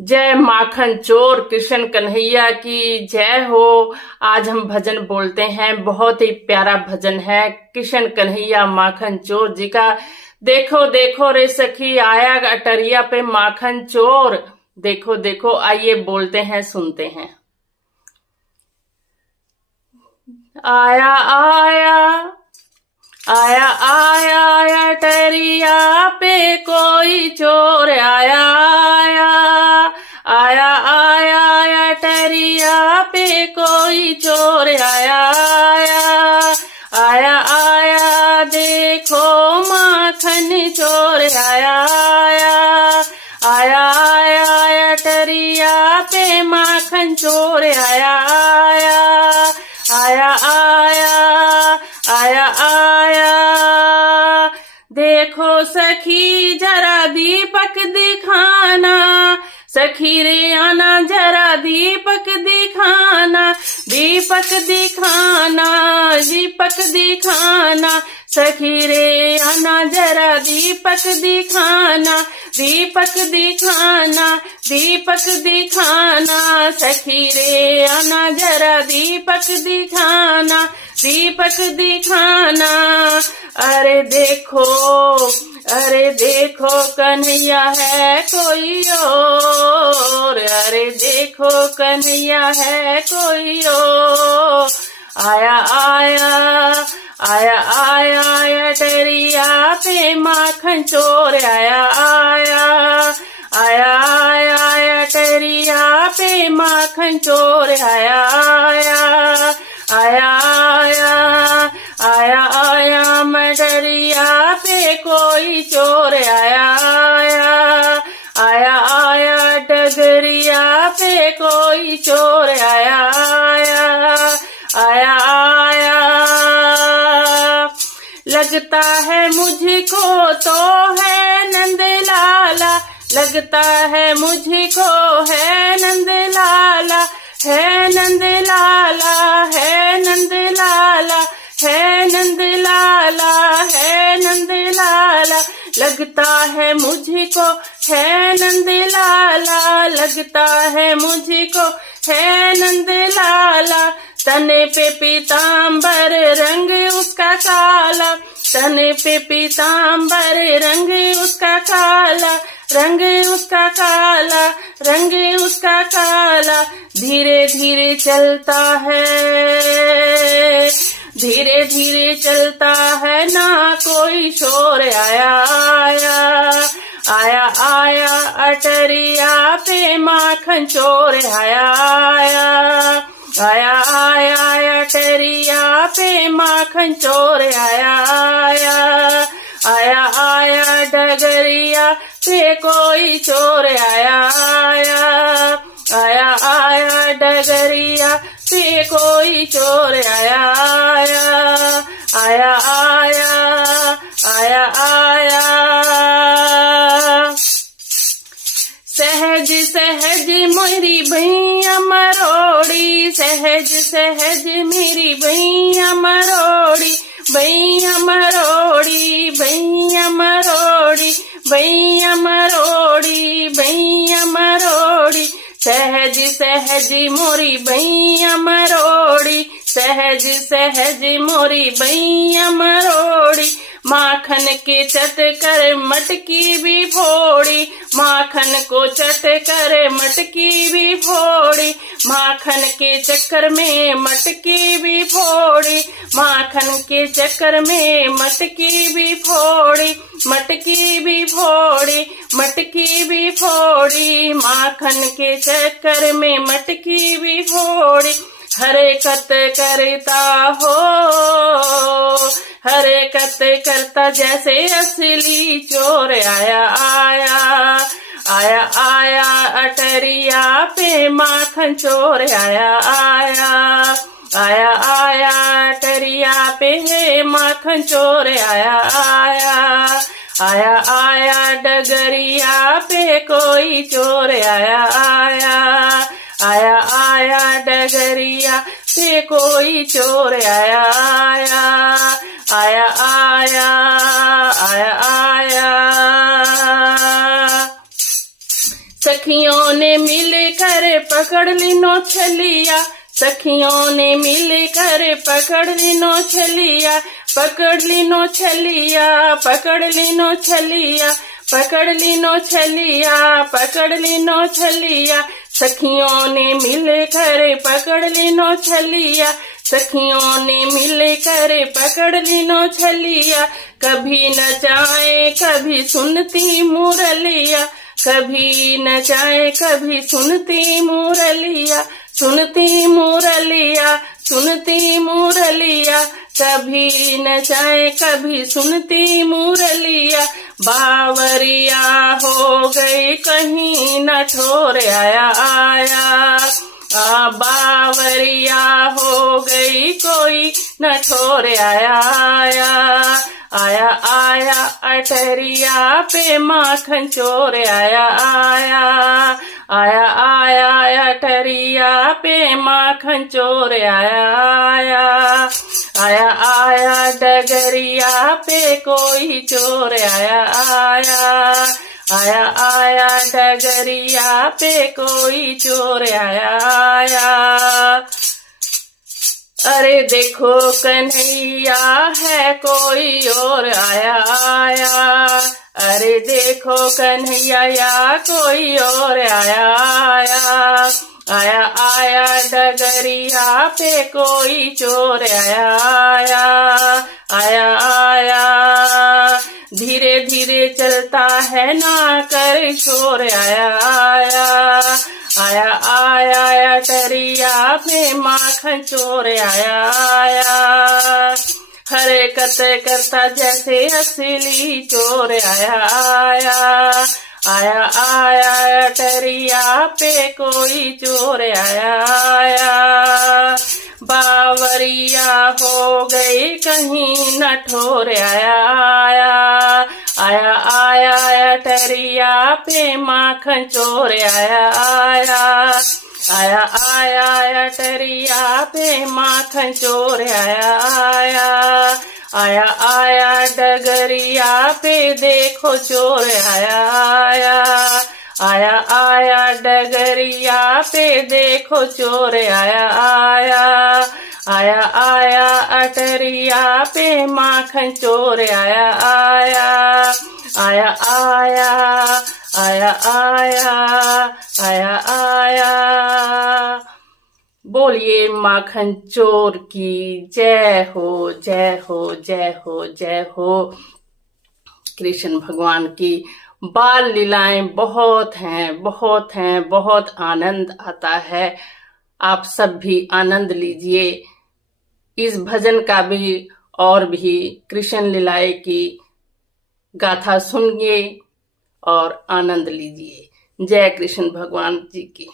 जय माखन चोर कृष्ण कन्हैया की जय हो। आज हम भजन बोलते हैं, बहुत ही प्यारा भजन है कृष्ण कन्हैया माखन चोर जी का। देखो देखो रे सखी आया अटरिया पे माखन चोर। देखो देखो, आइए बोलते हैं, सुनते हैं। आया आया आया आया अटरिया पे कोई चोर आया आया आया आया अटरिया पे कोई चोर आया आया आया आया देखो माखन चोर आया आया आया आया अटरिया पे माखन चोर आया आया आया आया आया आया। देखो सखी जरा दीपक दिखाना, सखी रे आना जरा दीपक दिखाना, दीपक दिखाना दीपक दिखाना, सखी रे आना जरा दीपक दिखाना, दीपक दिखाना दीपक दिखाना, सखी रे आना जरा दीपक दिखाना, दीपक दिखाना। अरे देखो कन्हैया है कोई और, अरे देखो कन्हैया है कोई और। आया आया आया आया आया डरिया पे माखन चोर आया आया आया आया आया डरिया पे माखन चोर आया आया आया आया आया आया मडरिया पे कोई चोर आया आया आया आया डगरिया पे कोई चोर आया आया आया आया। लगता है मुझको तो है नंद लाला, लगता है मुझको है नंद लाला, है नंद लाला है नंद लाला है नंद लाला है नंद लाला। लगता है मुझको है नंद लाला, लगता है मुझको है नंद लाला। तने पे पीतांबर रंग उसका काला, तने पे पीतांबर रंग उसका काला, रंग उसका काला रंग उसका काला। धीरे धीरे चलता है, धीरे धीरे चलता है, ना कोई शोर आया आया आया आया अटरिया पे माखन चोर आया आया आया आया अटरिया पे माखन चोर आया आया आया आया डगरिया पे कोई चोर आया आया आया आया डगरिया पे कोई चोर आया आया आया आया आया आया। सहज सहज मेरी भैया मरोड़ी, सहज सहज मेरी भैया मरोड़ी, भैया मरोड़ी भैया मरोड़ी भैया मरोड़ी भैया मरोड़ी। सहज सहज मोरी भैया मरोड़ी, सहज सहज मोरी भैया मरोड़ी। माखन के चट कर मटकी भी फोड़ी, माखन को चट कर मटकी भी फोड़ी, माखन के चक्कर में मटकी भी फोड़ी, माखन के चक्कर में मटकी भी फोड़ी, मटकी भी फोड़ी मटकी भी फोड़ी, माखन के चक्कर में मटकी भी फोड़ी। हरकत करता हो, हरकत करता जैसे असली चोर आया आया आया आया अटरिया पे माखन चोर आया आया आया आया अटरिया पे माखन चोर आया आया आया आया डगरिया पे कोई चोर आया आया आया आया डगरिया पे कोई चोर आया आया आया आया आया आया। सखियों ने मिल कर पकड़ ली नौछलिया, सखियों ने मिल कर पकड़ ली नौछलिया, पकड़ ली नौछलिया, पकड़ ली नौछलिया, पकड़ ली नौछलिया, पकड़ ली नौछलिया। सखियों ने मिल कर पकड़ ली नौछलिया, सखियों ने मिल कर पकड़ ली नौछलिया। कभी नचाए कभी सुनती मुरलिया, कभी नचाए कभी सुनती मुरलिया, सुनती मुरलिया, सुनती मुरलिया। कभी नचाए कभी सुनती मुरलिया। बावरिया हो गई कहीं न ठोर आया आया, बावरिया हो गई कोई न ठोर आया आया, आया आया अटरिया पे माखन चोर आया आया, आया आया अटरिया पे माखन चोर आया आया, आया आया डगरिया पे कोई चोर आया आया, आया आया डगरिया पे कोई चोर आया आया। अरे देखो कन्हैया है कोई और आया आया, अरे देखो कन्हैया कोई और आया आया, आया आया डगरिया पे कोई चोर आया आया, आया आया। धीरे धीरे चलता है ना कर शोर आया आया, आया आया टरिया पे माखन चोर आया आया। हरकत करता जैसे असली चोर आया आया, आया आया टरिया पे कोई चोर आया आया। बावरिया हो गई कहीं न ठोर आया आया, आया आया टरिया पे माखन चोर आया आया, आया आया टरिया पे माखन चोर आया आया, आया आया डगरिया पे देखो चोर आया आया, आया आया डगरिया पे देखो चोर आया आया, आया आया अटरिया पे माखन चोर आया आया, आया आया, आया आया, आया आया। बोलिए माखन चोर की जय हो, जय हो, जय हो, जय हो। कृष्ण भगवान की बाल लीलाएं बहुत हैं, बहुत हैं, बहुत आनंद आता है। आप सब भी आनंद लीजिए इस भजन का भी और भी कृष्ण लीलाएं की गाथा सुनिए और आनंद लीजिए। जय कृष्ण भगवान जी की।